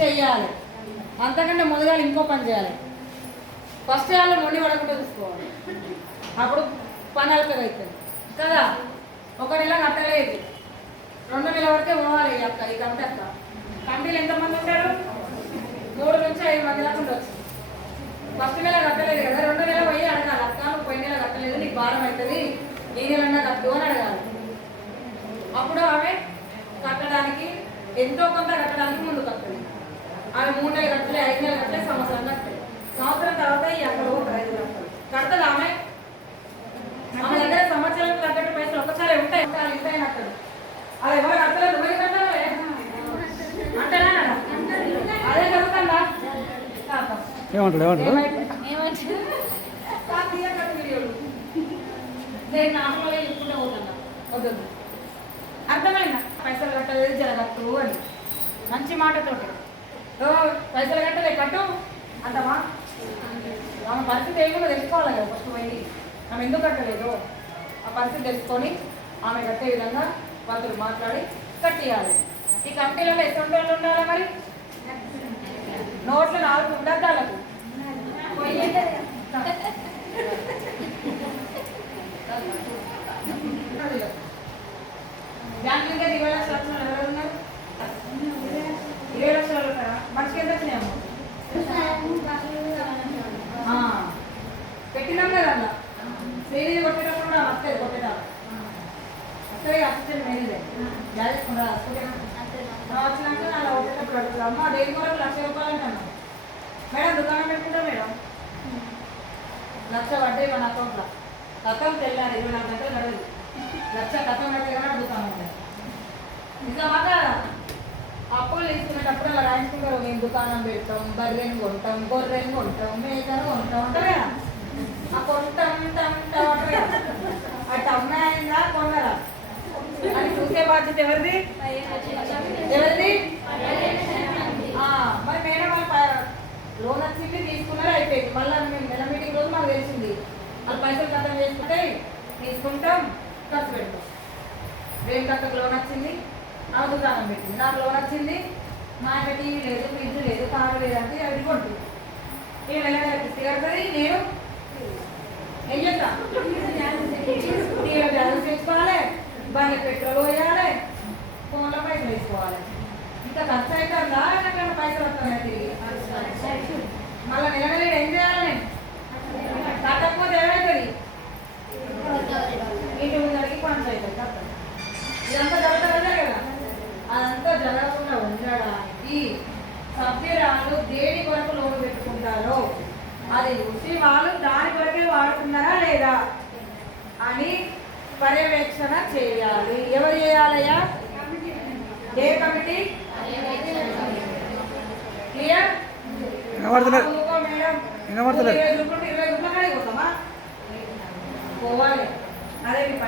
చెయ్యాలి. అంతకంటే మొదగాలి ఇంకో పని చేయాలి. ఫస్ట్ వాళ్ళు మొండి పడకుండా చూసుకోవాలి. అప్పుడు పని అలకగా అవుతుంది కదా? ఒక నెల కట్టలేదు రెండు నెలల వరకే పోవాలి అక్క ఈ కమిటీ అక్క. కమిటీలు ఎంతమంది ఉంటారు? మూడు నుంచి ఐదు మంది దాకా ఉండొచ్చు. ఫస్ట్ నెల కట్టలేదు కదా రెండు నెల పోయి అడగాలి అక్క పోయిన నెల కట్టలేదు నీకు భారం అవుతుంది ఈ నెలన్నా కట్టు అని అడగాలి. అప్పుడు ఆమె కట్టడానికి ఎంతో కొంత కట్టడానికి ముందుకు ఆమె మూడు నెలలు కట్టలే ఐదు నెలలు కట్టలే సంవత్సరం కట్టలే. సంవత్సరం తర్వాత ఈ అక్కడ కడతది ఆమె? ఆమె దగ్గర సంవత్సరాలకు తగ్గట్టు పైసలు ఒకసారి ఉంటాయి. ఉంటాయి కట్టదు అది ఎవరు కట్టలేదు. నువ్వు కట్టాలి అంటారా అదే కాదు. ఏమంటాడు ఏమంటాడు. నేను చెప్పుకుంటే పోతున్నా వద్దు అర్థమైందా? పైసలు కట్టలేదు జరగట్టు అని. మంచి మాటతోటి. పైసలు కట్టలే కట్టు. అంటమా ఆమె పరిస్థితి ఏమో తెలుసుకోవాలి కదా ఫస్ట్ పోయి. ఆమె ఎందుకు కట్టలేదు? ఆ పరిస్థితి తెలుసుకొని ఆమె కట్టే విధంగా వాళ్ళు మాట్లాడి కట్టియాలి. ఈ కంపెనీలో ఎటువంటి వాళ్ళు ఉండాలా మరి? నోట్లు నాలుగు ఉండద్దు వాళ్ళకు. బ్యాంక్ ఇంకా ఇరవై లక్షలు ఇరవై లక్షలు ఆ, పెట్టినాం కదా అలా శ్రీనిధి కొట్టేటప్పుడు కూడా వస్తుంది కొట్టేటప్పుడు వస్తుంది అసిస్టెంట్ మేనేజర్ జాగ్రత్త వచ్చినాక అలా కొట్టేటప్పుడు అడుగుతాం. అమ్మ దేని కొరకు లక్ష రూపాయలు అంటాను మేడం దుకాణం పెట్టుకుంటా మేడం. లక్ష పడ్డాయి మన అకౌంట్లో. కథం తెల్లారు ఇరవై నాలుగు గంటలు గడవదు. లక్ష కథం కట్టే కానీ అడుగుతాం ఉంటాయి నిజమా కాదా? అప్పులు తీసుకునేటప్పుడు అలా రాయించుకుంటారు. మేము దుకాణం పెడతాం బర్రెని కొంటాం గొర్రెని కొంటాం మేకను కొంటాం అంటారు కదా? ఆ కొంటాం ఉంటాం ఉంటాం అటు అమ్మాయిందా కొనరా అని చూసే బాధ్యత ఎవరిది? ఎవరిది? మరి మేడం వాళ్ళ లోన్ వచ్చింది తీసుకున్నారు అయిపోయింది. మళ్ళీ మేము నెల మీటింగ్ రోజు మాకు తెలిసింది. వాళ్ళు పైసలు కథం చేసుకుంటే తీసుకుంటాం ఖర్చు పెడతాం. రేపు అక్కకు లోన్ వచ్చింది. ఆకు దానం పెట్టింది నాకు లోన్ వచ్చింది. మా టీవీ లేదు ఫ్రిడ్జ్ లేదు కారు అంటే అవి కొంటుంది ఈ నెల నెలకి కడుతుంది నేను ఏం చేస్తా? బ్యాలెన్స్ వేసుకోవాలి బండి పెట్రోల్ పోయాలి. ఫోన్లో పైసలు వేసుకోవాలి. ఇంకా ఖర్చు అవుతుందా ఎక్కడ పైసలు వస్తాయి తిరిగి? మళ్ళీ నెల నెల ఏం చేయాలి నేను? కట్టకపోతే ఏమవుతుంది ఇంటి ముందరికి పంచాయతీ ఇదంతా సభ్యురాలు దేని కొరకు లోన్ పెట్టుకుంటారో? అది చూసి వాళ్ళు దాని కొరకే వాడుతున్నారా లేదా? అని పర్యవేక్షణ చేయాలి. ఎవరు చేయాలయ్యా? ఏ కమిటీ? క్లియర్? మేడం. ఇరవై రూపాయలు పోవాలి. అదే